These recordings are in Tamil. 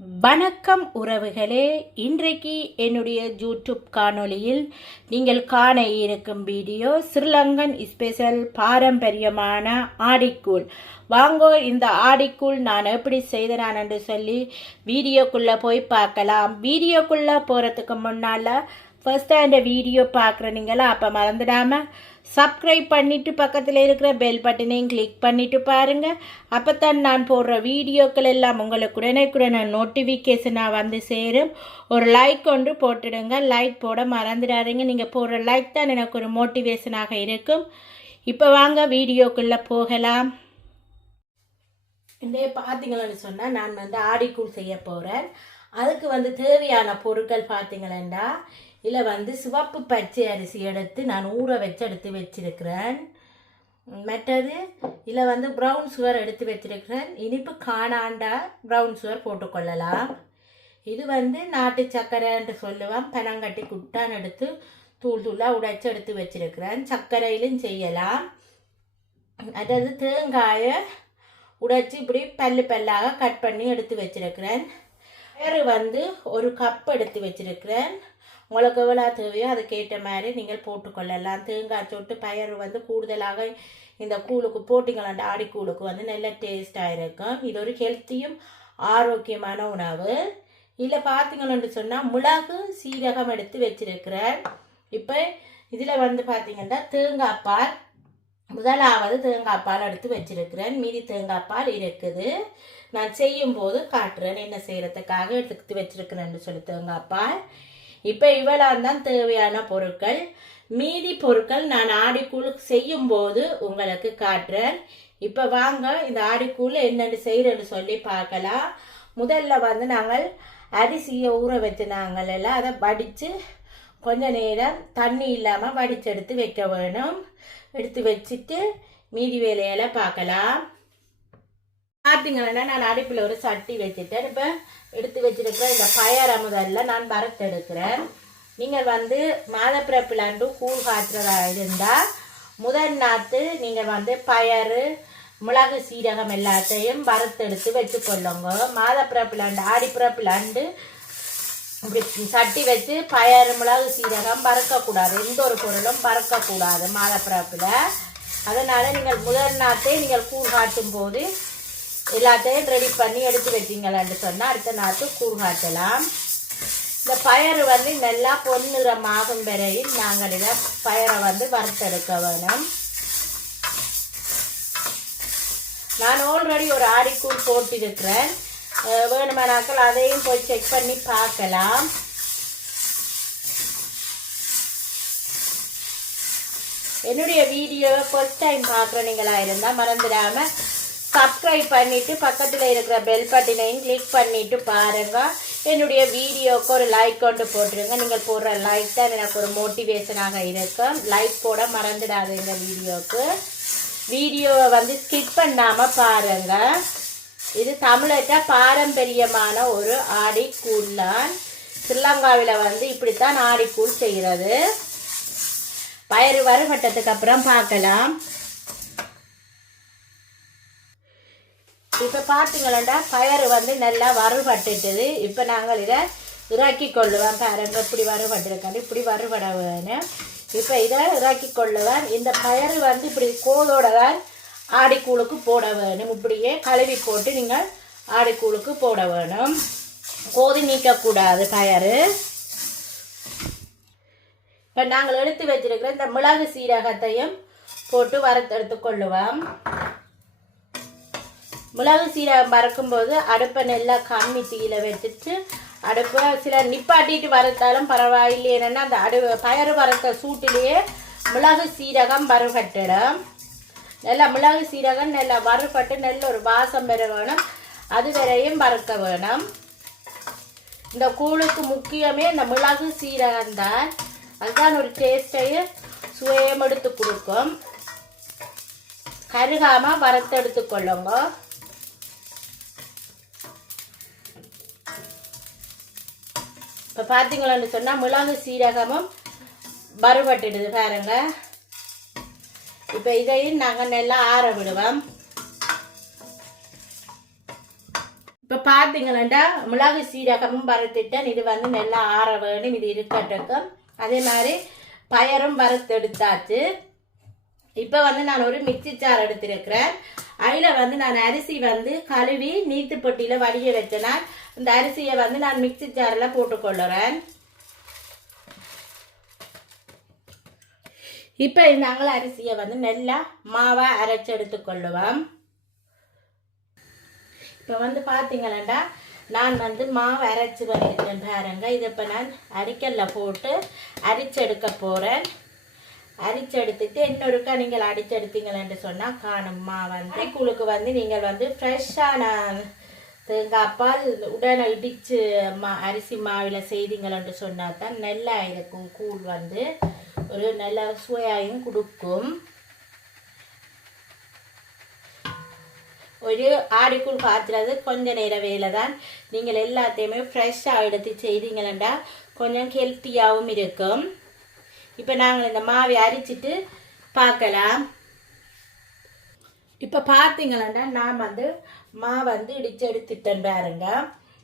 வணக்கம் உறவுகளே, இன்றைக்கு என்னுடைய யூடியூப் காணொளியில் நீங்கள் காண இருக்கும் வீடியோ ஸ்ரீலங்கன் ஸ்பெஷல் பாரம்பரியமான ஆடிக்கூழ். வாங்கோ, இந்த ஆடிக்கூழ் நான் எப்படி செய்தேன் என்று சொல்லி வீடியோக்குள்ளே போய் பார்க்கலாம். வீடியோக்குள்ளே போகிறதுக்கு முன்னால் ஃபர்ஸ்ட்டாக இந்த வீடியோ பார்க்குறீங்களா, அப்போ மறந்துடாமல் சப்ஸ்கிரைப் பண்ணிவிட்டு பக்கத்தில் இருக்கிற பெல் பட்டனையும் கிளிக் பண்ணிவிட்டு பாருங்கள். அப்போ தான் நான் போடுற வீடியோக்கள் எல்லாம் உங்களுக்கு உடனே நோட்டிஃபிகேஷனாக வந்து சேரும். ஒரு லைக் ஒன்று போட்டுடுங்க. லைக் போட மறந்துடாதீங்க. நீங்கள் போடுற லைக் தான் எனக்கு ஒரு மோட்டிவேஷனாக இருக்கும். இப்போ வாங்க வீடியோக்குள்ளே போகலாம். இந்த பார்த்தீங்களன்னு சொன்னால் நான் வந்து ஆடிக்கூழ் செய்ய போகிறேன். அதுக்கு தேவையான பொருட்கள் பார்த்தீங்களா, இதில் சிவப்பு பச்சை அரிசி எடுத்து நான் ஊற வச்சு எடுத்து வச்சிருக்கிறேன். மற்றது இதில் ப்ரௌன் சுகர் எடுத்து வச்சிருக்கிறேன். இனிப்பு காணாண்டா ப்ரௌன் சுகர் போட்டுக்கொள்ளலாம். இது நாட்டு சர்க்கரைன்னு சொல்லுவேன். பனங்கட்டி குட்டான் எடுத்து தூள் தூளாக உடைச்சி எடுத்து வச்சிருக்கிறேன். சர்க்கரையிலும் செய்யலாம். அதாவது தேங்காயை உடைச்சி இப்படி பல்லாக கட் பண்ணி எடுத்து வச்சிருக்கிறேன். வேறு ஒரு கப் எடுத்து வச்சிருக்கிறேன். உங்களுக்கு எவ்வளோ தேவையோ அதுக்கேற்ற மாதிரி நீங்கள் போட்டுக்கொள்ளலாம். தேங்காய் சொட்டு பயறு கூடுதலாக இந்த கூழுக்கு போட்டிங்களாண்ட ஆடிக்கூழுக்கு நல்ல டேஸ்டாக இருக்கும். இது ஒரு ஹெல்த்தியும் ஆரோக்கியமான உணவு. இதில் பார்த்தீங்கன்னு சொன்னால் மிளகு சீரகம் எடுத்து வச்சிருக்கிறேன். இப்போ இதில் பார்த்தீங்கன்னா தேங்காய் பால், முதலாவது தேங்காய் பால் எடுத்து வச்சிருக்கிறேன். மீதி தேங்காய் பால் இருக்குது. நான் செய்யும்போது காட்டுறேன் என்ன செய்கிறதுக்காக எடுத்து வச்சிருக்கிறேன்னு சொல்லி தேங்காய் பால். இப்போ இவ்வளவு தான் தேவையான பொருட்கள். மீதி பொருட்கள் நான் ஆடிக்கூழ் செய்யும்போது உங்களுக்கு காட்டுறேன். இப்போ வாங்க இந்த ஆடிக்கூழ் என்னென்னு செய்கிறேன்னு சொல்லி பார்க்கலாம். முதல்ல நாங்கள் அரிசியை ஊற வச்சு நாங்கள் எல்லாம் அதை வடித்து கொஞ்ச நேரம் தண்ணி இல்லாமல் வடித்து எடுத்து வைக்க வேணும். எடுத்து வச்சுட்டு மீதி வேலையெல்லாம் பார்க்கலாம். பார்த்தீங்கன்னா நான் அடுப்பில் ஒரு சட்டி வச்சுட்டேன். இப்போ எடுத்து வச்சிருக்கிற இந்த பயறு முதல்ல நான் வறுத்தெடுக்கிறேன். நீங்கள் மாதப்பிறப்பிலாண்டு கூழ் காய்ச்சறதா இருந்தால் முதல் நாற்று நீங்கள் பயறு மிளகு சீரகம் எல்லாத்தையும் வறுத்தெடுத்து வச்சுக்கொள்ளுங்க. மாதப்பிறப்பிலாண்டு ஆடிப்பிறப்பிலாண்டு இப்படி சட்டி வச்சு பயறு மிளகு சீரகம் வறுக்கக்கூடாது. எந்த ஒரு பொருளும் வறுக்கக்கூடாது மாதப்பிறப்பில். அதனால் நீங்கள் முதல் நாற்றே நீங்கள் கூழ் காட்டும் போது எல்லாத்தையும் ரெடி பண்ணி எடுத்து வச்சிங்களான்னு சொன்னால் அடுத்த நாற்று கூழ் காட்டலாம். இந்த பயறு நல்லா பொன்னிறமாகும் வரையில் நாங்கள் இதை பயரை வறுத்தெடுக்க வேணும். நான் ஆல்ரெடி ஒரு ஆடிக்கூழ் போட்டிருக்கிறேன். வேணுமானாக்கள் அதையும் போய் செக் பண்ணி பார்க்கலாம். என்னுடைய வீடியோவை ஃபர்ஸ்ட் டைம் பார்க்குறீங்களா இருந்தால் மறந்துடாமல் சப்ஸ்கிரைப் பண்ணிவிட்டு பக்கத்தில் இருக்கிற பெல் பட்டனையும் கிளிக் பண்ணிவிட்டு பாருங்கள். என்னுடைய வீடியோவுக்கு ஒரு லைக் கொண்டு போட்டுருங்க. நீங்கள் போடுற லைக் தான் எனக்கு ஒரு மோட்டிவேஷனாக இருக்கும். லைக் போட மறந்துடாதுங்க. வீடியோவை ஸ்கிப் பண்ணாமல் பாருங்கள். இது தமிழற்ற பாரம்பரியமான ஒரு ஆடிக்கூழ் தான். ஸ்ரீலங்காவில் இப்படித்தான் ஆடிக்கூழ் செய்கிறது. பயறு வறுபட்டதுக்கு அப்புறம் பார்க்கலாம். இப்போ பார்த்தீங்களா பயறு நல்லா வறுபட்டுட்டுது. இப்போ நாங்கள் இதை இறக்கி கொள்ளுவேன். பாருங்க இப்படி வறுபட்டுருக்காண்டு இப்படி வறுபட வேணும். இப்போ இதை இறக்கி கொள்ளுவேன். இந்த பயறு இப்படி கோதோட தான் ஆடிக்கூழுக்கு போட வேணும். இப்படியே கழுவி போட்டு நீங்கள் ஆடிக்கூழுக்கு போட வேணும். கோதி நீக்கக்கூடாது பயறு. இப்போ நாங்கள் எடுத்து வச்சிருக்கிற இந்த மிளகு சீரகத்தையும் போட்டு வறுத்தெடுத்து கொள்ளுவோம். மிளகு சீரகம் வறுக்கும்போது அடுப்பை நல்லா கம்மி தீயில வச்சுட்டு அடுப்பை சில நிப்பாட்டிட்டு வறுத்தாலும் பரவாயில்லை. என்னென்னா அந்த பயறு வறுத்த சூட்டிலேயே மிளகு சீரகம் வறுபட்டுடும். நல்லா மிளகு சீரகம் நல்லா வறுபட்டு நல்ல ஒரு வாசம் பெற வேணும். அது வரையும் வறுக்க வேணும். இந்த கூழுக்கு முக்கியமே இந்த மிளகு சீரகம் தான். அதுதான் ஒரு டேஸ்ட்டையும் சுவையும் எடுத்து கொடுக்கும். கருகாமல் வறுத்தெடுத்து கொள்ளுங்க. இப்போ பார்த்தீங்களான்னு சொன்னால் மிளகு சீரகமும் வறுபட்டுடுது பாருங்க. இப்போ இதையும் நாங்கள் நல்லா ஆற விடுவோம். இப்போ பார்த்தீங்கன்னா மிளகு சீரகமும் வறுத்துட்டேன். இது வந்து நல்லா ஆற வேணும், இது இருக்கட்டும். அதே மாதிரி பயரும் வறுத்து எடுத்தாச்சு. இப்போ வந்து நான் ஒரு மிக்சி ஜார் எடுத்திருக்கிறேன். அதில் வந்து நான் அரிசி வந்து கழுவி நீத்து பொட்டியில் வடிய வச்சேன்னா இந்த அரிசியை வந்து நான் மிக்சி ஜாரில் போட்டுக்கொள்ளுறேன். இப்போ நாங்கள் அரிசியை வந்து நல்லா மாவாக அரைச்சி எடுத்துக்கொள்ளுவோம். இப்போ வந்து பார்த்தீங்கன்னா நான் வந்து மாவு அரைச்சி பண்ணியிருக்கேன் பாருங்க. இதை இப்போ நான் அரிக்கல்ல போட்டு அரிச்செடுக்க போகிறேன். அரிச்செடுத்துட்டு இன்னொருக்கா நீங்கள் அடிச்செடுத்தீங்களேன்னு சொன்னால் காணுமா வந்து கூழுக்கு வந்து நீங்கள் வந்து ஃப்ரெஷ்ஷான தேங்காய் பால் உடனே இடித்து அரிசி மாவில் செய்தீங்களேன்னு சொன்னால் தான் நல்லா இருக்கும். கூழ் வந்து ஒரு நல்ல சுவையாயும் கொடுக்கும். ஒரு ஆடிக்கூழ் காய்ச்சறது கொஞ்சம் நேரம் வேலை தான். நீங்கள் எல்லாத்தையுமே ஃப்ரெஷ்ஷாக எடுத்து செய்தீங்களா கொஞ்சம் ஹெல்த்தியாகவும் இருக்கும். இப்போ நாங்கள் இந்த மாவை அரிச்சிட்டு பார்க்கலாம். இப்போ பார்த்தீங்களா நான் வந்து மாவு வந்து இடித்து எடுத்துட்டேன் பாருங்க.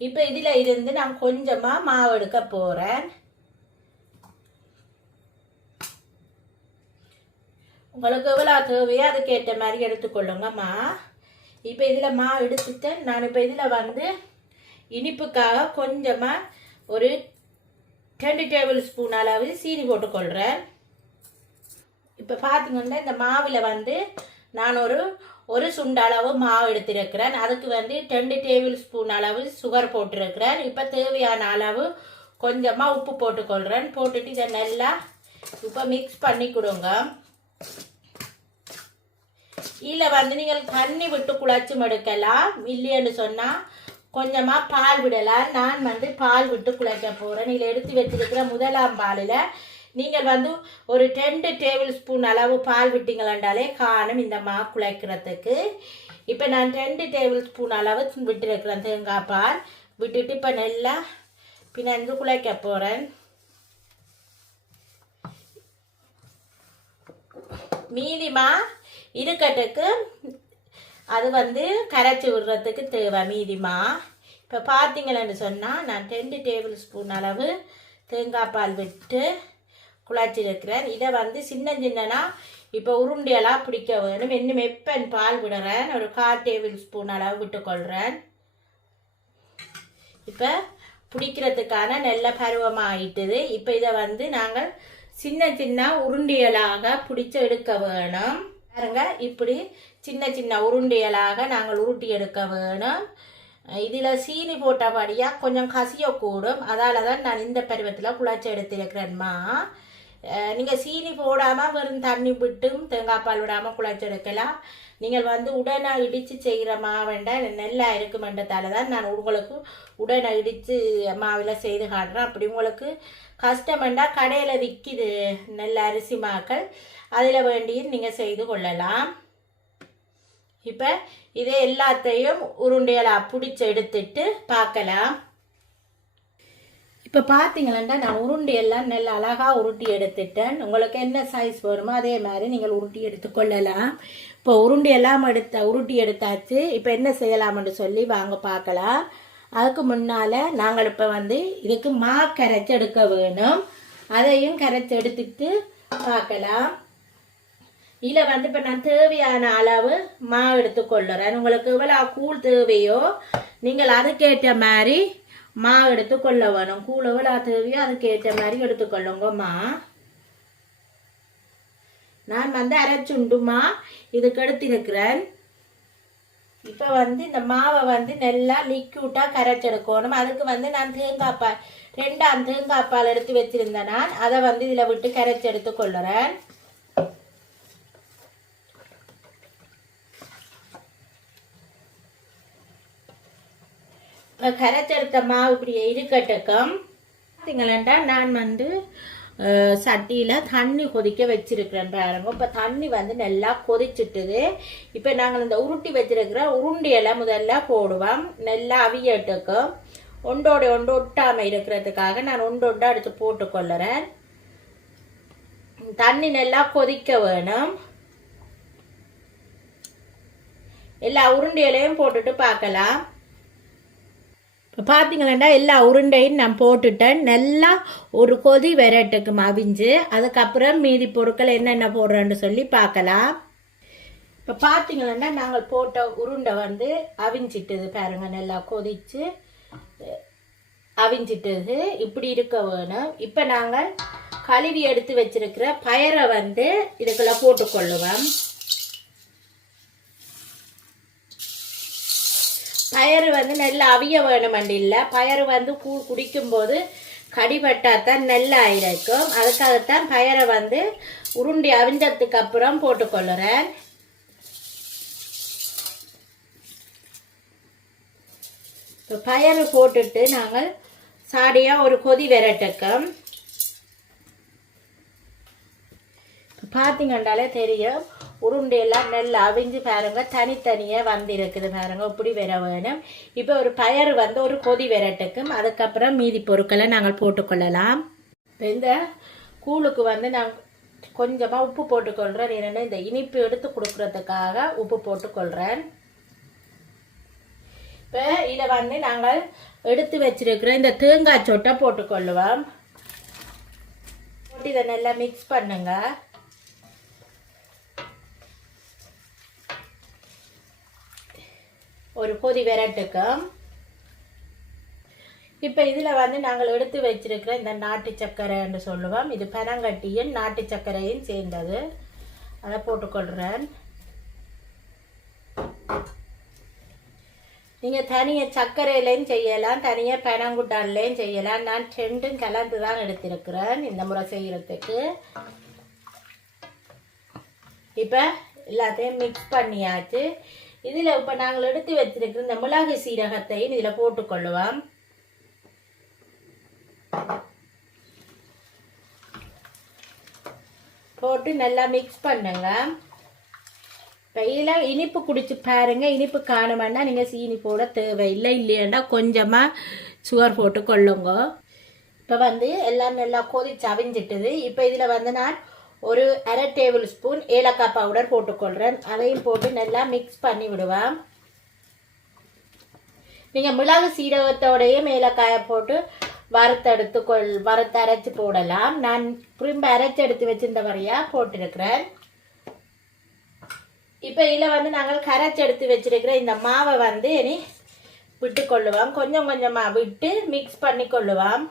இப்போ இதில் இருந்து நான் கொஞ்சமாக மாவு எடுக்க போகிறேன். உங்களுக்கு எவ்வளோ தேவையோ அதுக்கேற்ற மாதிரி எடுத்துக்கொள்ளுங்கம்மா. இப்போ இதில் மாவு எடுத்துட்டேன். நான் இப்போ இதில் வந்து இனிப்புக்காக கொஞ்சமாக ஒரு 2 டேபிள் ஸ்பூன் அளவு சீனி போட்டுக்கொள்கிறேன். இப்போ பார்த்தீங்கன்னா இந்த மாவில் வந்து நான் ஒரு சுண்டு அளவு மாவு எடுத்திருக்கிறேன். அதுக்கு வந்து 2 டேபிள் ஸ்பூன் அளவு சுகர் போட்டிருக்கிறேன். இப்போ தேவையான அளவு கொஞ்சமாக உப்பு போட்டுக்கொள்கிறேன். போட்டுட்டு இதை நல்லா இப்போ மிக்ஸ் பண்ணி கொடுங்க. இதில் வந்து நீங்கள் தண்ணி விட்டு குழச்சும் எடுக்கலாம். இல்லைன்னு சொன்னால் கொஞ்சமாக பால் விடலாம். நான் வந்து பால் விட்டு குழைக்க போகிறேன். நீங்கள் எடுத்து வச்சிருக்கிற முதலாம் பாலில் நீங்கள் வந்து ஒரு 2 டேபிள் ஸ்பூன் அளவு பால் விட்டீங்களாண்டாலே காணும் இந்த மா குழைக்கிறதுக்கு. இப்போ நான் 2 டேபிள் ஸ்பூன் அளவு விட்டுருக்கிறேன் தேங்காய் பால். விட்டுட்டு இப்போ நல்லா பின்னாடி குழைக்க போகிறேன். மீதிமா இருக்கட்டுக்கு அது வந்து கரைச்சி விடுறதுக்கு தேவை மீதிமா. இப்போ பார்த்தீங்களன்னு சொன்னால் நான் 2 டேபிள் ஸ்பூன் அளவு தேங்காய் பால் விட்டு குழச்சிருக்கிறேன். இதை வந்து சின்னனா இப்போ உருண்டையெல்லாம் பிடிக்க வேணும். இன்னும் எப்பன் பால் விடுறேன். ஒரு 1/4 டேபிள் ஸ்பூன் அளவு விட்டுக்கொள்கிறேன். இப்போ பிடிக்கிறதுக்கான நல்ல பருவமாக ஆயிட்டுது. இப்போ இதை வந்து நாங்கள் சின்ன உருண்டையலாக பிடிச்சி எடுக்க வேணும். பாருங்க, இப்படி சின்ன உருண்டையலாக நாங்கள் உருட்டி எடுக்க வேணும். இதில் சீனி போட்டபடியாக கொஞ்சம் கசியக்கூடும். அதால் தான் நான் இந்த பருவத்தில் குழச்சி எடுத்துருக்கிறேன்மா. நீங்கள் சீனி போடாமல் வெறும் தண்ணி விட்டும் தேங்காய் பால் விடாமல் குழச்சி எடுக்கலாம். நீங்கள் வந்து உடனே இடித்து செய்கிற மாவேண்டா நல்லா இருக்குமென்றதால தான் நான் உங்களுக்கு உடனே இடித்து மாவில் செய்து காட்டுறேன். அப்படி உங்களுக்கு கஷ்டமெண்டா கடையில் விற்கிது நல்ல அரிசி மாக்கள், அதில் வேண்டியும் நீங்கள் செய்து கொள்ளலாம். இப்போ இதை எல்லாத்தையும் உருண்டையெல்லாம் பிடிச்சி எடுத்துட்டு பார்க்கலாம். இப்போ பார்த்தீங்களா நான் உருண்டையெல்லாம் நல்ல அழகாக உருட்டி எடுத்துட்டேன். உங்களுக்கு என்ன சைஸ் வருமோ அதே மாதிரி நீங்கள் உருட்டி எடுத்துக்கொள்ளலாம். இப்போ உருண்டையெல்லாம் உருட்டி எடுத்தாச்சு. இப்போ என்ன செய்யலாம்னு சொல்லி வாங்க பார்க்கலாம். அதுக்கு முன்னால் நாங்கள் இப்போ வந்து இதுக்கு மா கரைச்சி எடுக்க வேணும். அதையும் கரைச்சி எடுத்துட்டு பார்க்கலாம். இதில் வந்து இப்போ நான் தேவையான அளவு மாவு எடுத்துக்கொள்ளுறேன். உங்களுக்கு எவ்வளோ கூழ் தேவையோ நீங்கள் அதுக்கேற்ற மாதிரி மாவு எடுத்துக்கொள்ள வேணும். கூழ் எவ்வளோ தேவையோ அதுக்கேற்ற மாதிரி எடுத்துக்கொள்ளுங்கம்மா. நான் வந்து அரைச்சுண்டுமா இதுக்கு எடுத்திருக்கிறேன். இப்போ வந்து இந்த மாவை வந்து நல்லா லிக்யூட்டாக கரைச்செடுக்கணும். அதுக்கு வந்து நான் தேங்காய் பால் 2 தேங்காய் பால் எடுத்து வச்சுருந்தேன். நான் அதை வந்து இதில் விட்டு கரைச்சி எடுத்துக்கொள்ளுறேன். கரைச்செடுத்த மாவு இப்படி இருக்கட்டுக்கும். பார்த்தீங்களா நான் வந்து சட்டியில் தண்ணி கொதிக்க வச்சிருக்கிறேன் பாருங்க. இப்போ தண்ணி வந்து நல்லா கொதிச்சுட்டுது. இப்போ நாங்கள் இந்த உருட்டி வச்சிருக்கிற உருண்டையெல்லாம் முதல்ல போடுவோம். நல்லா அவியட்டுக்கும் ஒன்றோட ஒன்று ஒட்டாமல் இருக்கிறதுக்காக நான் ஒன்றொண்டா எடுத்து போட்டுக்கொள்ளுறேன். தண்ணி நல்லா கொதிக்க வேணும். எல்லா உருண்டையிலையும் போட்டுட்டு பார்க்கலாம். இப்போ பார்த்தீங்களா எல்லா உருண்டையும் நான் போட்டுட்டேன். நல்லா ஒரு கொதி விரட்டுக்கு அவிஞ்சு அதுக்கப்புறம் மீதி பொருட்கள் என்னென்ன போடுறேன்னு சொல்லி பார்க்கலாம். இப்போ பார்த்தீங்களா நாங்கள் போட்ட உருண்டை வந்து அவிஞ்சிட்டுது பாருங்க, நல்லா கொதிச்சு அவிஞ்சிட்டுது. இப்படி இருக்க வேணும். இப்போ நாங்கள் கழுவி எடுத்து வச்சிருக்கிற பயரை வந்து இதுக்குள்ள போட்டுக்கொள்ளுவோம். பயறு வந்து நல்லா அவிய வேணுமெண்டு இல்லை, பயறு வந்து குடிக்கும்போது கடிபட்டாத்தான் நல்லா இருக்கும். அதுக்காகத்தான் பயரை வந்து உருண்டி அவிஞ்சதுக்கு அப்புறம் போட்டுக்கொள்ளுறேன். இப்போ பயறு போட்டுட்டு நாங்கள் சாடியாக ஒரு கொதி விரட்டுக்கும். பார்த்தீங்கன்னாலே தெரியும் உருண்டையெல்லாம் நெல் அவிஞ்சு பாருங்க தனித்தனியாக வந்திருக்குது பாருங்க, இப்படி வர வேணும். இப்போ ஒரு பயறு வந்து ஒரு கொதி விரட்டுக்கும். அதுக்கப்புறம் மீதி பொருட்களை நாங்கள் போட்டுக்கொள்ளலாம். இந்த கூழுக்கு வந்து நாங்கள் கொஞ்சமாக உப்பு போட்டுக்கொள்கிறேன். என்னென்னா இந்த இனிப்பு எடுத்து கொடுக்குறதுக்காக உப்பு போட்டுக்கொள்கிறேன். இப்போ இதை வந்து நாங்கள் எடுத்து வச்சிருக்கிற இந்த தேங்காய் சொட்டை போட்டுக்கொள்ளுவோம். போட்டு இதை நல்லா மிக்ஸ் பண்ணுங்க. ஒரு கொதி விரட்டுக்கும். இப்போ இதில் வந்து நாங்கள் எடுத்து வச்சிருக்கிற இந்த நாட்டு சர்க்கரைன்னு சொல்லுவோம். இது பனங்கட்டியும் நாட்டு சர்க்கரையும் சேர்ந்தது. அதை போட்டுக்கொள்கிறேன். நீங்கள் தனியாக சர்க்கரையிலையும் செய்யலாம், தனியாக பனங்குட்டான்லேயும் செய்யலாம். நான் ரெண்டும் கலந்து தான் எடுத்திருக்கிறேன் இந்த முறை செய்கிறதுக்கு. இப்போ எல்லாத்தையும் மிக்ஸ் பண்ணியாச்சு. இதில் இப்போ நாங்கள் எடுத்து வச்சிருக்கிற இந்த மிளகு சீரகத்தையும் இதில் போட்டுக்கொள்ளுவோம். போட்டு நல்லா மிக்ஸ் பண்ணுங்க. இப்போ இதில் இனிப்பு குடிச்சு பாருங்க. இனிப்பு காணுமென்னா நீங்கள் சீனி போட தேவையில்லை, இல்லையாண்டா கொஞ்சமாக சுகர் போட்டு கொள்ளுங்க. இப்போ வந்து எல்லாம் நல்லா கொதிச்சு அவிஞ்சிட்டுது. இப்போ இதில் வந்து நான் ஒரு 1/2 டேபிள் ஸ்பூன் ஏலக்காய் பவுடர் போட்டுக்கொள்கிறேன். அதையும் போட்டு நல்லா மிக்ஸ் பண்ணி விடுவேன். நீங்கள் மிளகு சீரகத்தோடையும் ஏலக்காயை போட்டு வறுத்து அரைச்சி போடலாம். நான் திரும்ப அரைச்சி எடுத்து வச்சிருந்த வரையாக போட்டிருக்கிறேன். இப்போ இதில் வந்து நாங்கள் கரைச்சி எடுத்து வச்சிருக்கிற இந்த மாவை வந்து இனி விட்டு கொள்ளுவோம். கொஞ்சம் கொஞ்சமாக விட்டு மிக்ஸ் பண்ணி கொள்ளுவோம்.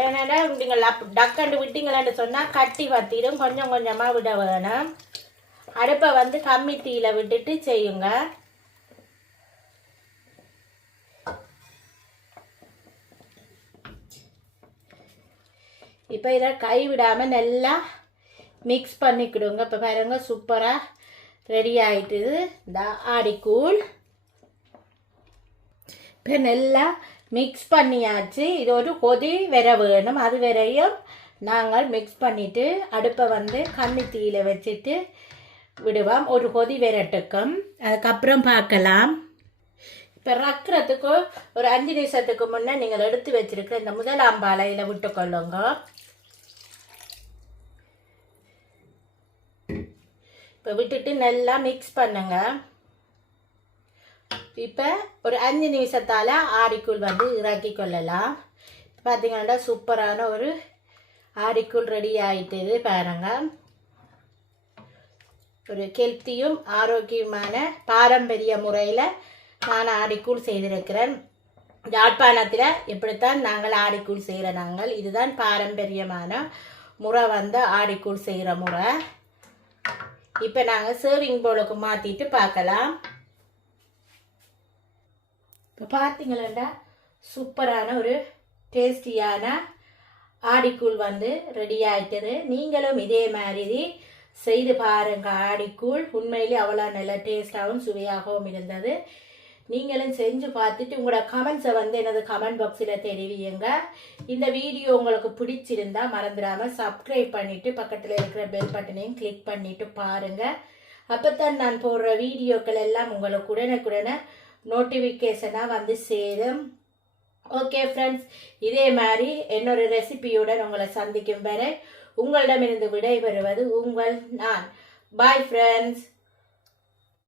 ஏன்னா நீங்கள் டக்கண்டு விட்டீங்களான்னு சொன்னால் கட்டி வத்திடும். கொஞ்சம் கொஞ்சமாக விட வேணும். அடுப்பை வந்து கம்மி தீயில விட்டுட்டு செய்யுங்க. இப்போ இதை கை விடாமல் நல்லா மிக்ஸ் பண்ணிக்கிடுங்க. இப்போ பாருங்க சூப்பராக ரெடி ஆகிட்டுது இந்த ஆடிக்கூழ். இப்போ நல்லா மிக்ஸ் பண்ணியாச்சு. இது ஒரு கொதி வர வேணும். அது வரையும் நாங்கள் மிக்ஸ் பண்ணிவிட்டு அடுப்பை வந்து கம்மி தீயில வச்சுட்டு விடுவோம். ஒரு கொதி வரட்டுக்கும். அதுக்கப்புறம் பார்க்கலாம். இப்போ ரக்கிறதுக்கு ஒரு 5 நிமிஷத்துக்கு முன்னே நீங்கள் எடுத்து வச்சிருக்கிற இந்த முதலாம் பாலையில விட்டுக்கொள்ளுங்க. இப்போ விட்டுட்டு நல்லா மிக்ஸ் பண்ணுங்க. இப்போ ஒரு 5 நிமிஷத்தால் ஆடிக்கூழ் வந்து இறக்கி கொள்ளலாம். பார்த்தீங்கன்னா சூப்பரான ஒரு ஆடிக்கூழ் ரெடி ஆகிட்டுது பாருங்க. ஒரு ஹெல்த்தியும் ஆரோக்கியமான பாரம்பரிய முறையில் நான் ஆடிக்கூழ் செய்திருக்கிறேன். யாழ்ப்பாணத்தில் இப்படித்தான் நாங்கள் ஆடிக்கூழ் செய்கிற நாங்கள். இதுதான் பாரம்பரியமான முறை வந்து ஆடிக்கூழ் செய்கிற முறை. இப்போ நாங்கள் சர்விங் பவுலுக்கு மாற்றிட்டு பார்க்கலாம். இப்போ பார்த்தீங்களா சூப்பரான ஒரு டேஸ்டியான ஆடிக்கூழ் வந்து ரெடி ஆகிட்டது. நீங்களும் இதே மாதிரி செய்து பாருங்க. ஆடிக்கூழ் உண்மையிலே அவ்வளோ நல்ல டேஸ்டாகவும் சுவையாகவும் இருந்தது. நீங்களும் செஞ்சு பார்த்துட்டு உங்களோட கமெண்ட்ஸை வந்து எனது கமெண்ட் பாக்ஸில் தெரிவியுங்க. இந்த வீடியோ உங்களுக்கு பிடிச்சிருந்தா மறந்துடாமல் சப்ஸ்கிரைப் பண்ணிவிட்டு பக்கத்தில் இருக்கிற பெல் பட்டனையும் கிளிக் பண்ணிவிட்டு பாருங்கள். அப்போ தான் நான் போடுற வீடியோக்கள் எல்லாம் உங்களுக்கு உடனுக்குடனே நோட்டிஃபிகேஷனாக வந்து சேரும். ஓகே ஃப்ரெண்ட்ஸ், இதே மாதிரி இன்னொரு ரெசிபியுடன் உங்களை சந்திக்கும் வரை உங்களிடமிருந்து விடைபெறுவது நான். Bye friends.